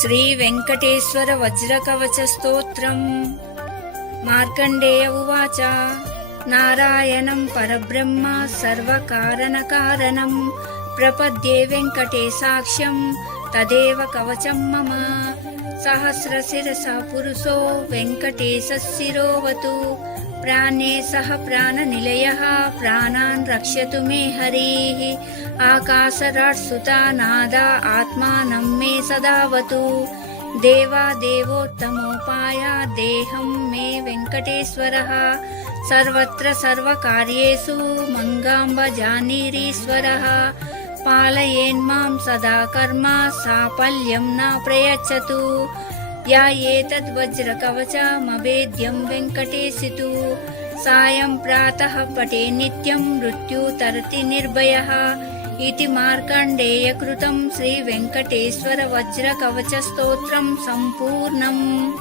శ్రీ వెంకటేశ్వర వజ్రకవచ స్తోత్రం. మార్కండేయ ఉవాచ నారాయణం పరబ్రహ్మ సర్వకారణకారణం ప్రపద్యే వెంకటేశాక్ష్యం తదేవ కవచం మమ. సహస్రశిరస పురుషో వెంకటేశశిరోవతు ప్రాణే సహ ప్రాణనిలయః ప్రాణాన్ రక్షతు మే హరిః. ఆకాశరాట్ సుతా నాదా ఆత్మానం మే సదావతు. దేవా దేవోత్తమోపాయ దేహం మే వెంకటేశ్వరః. సర్వత్ర సర్వకార్యేషు మంగాంబ జానీరీశ్వరః. పాలయేన్మాం సదా కర్మ సాఫల్యం న ప్రయచ్చతు. యా ఏతద్వజ్రకవచమవేద్యం వెంకటేశితు. సాయం ప్రాతః పఠే నిత్యం మృత్యుతరతి నిర్భయః. ఇతి మార్కండేయ కృతం శ్రీ వెంకటేశ్వర వజ్రకవచ స్తోత్రం సంపూర్ణం.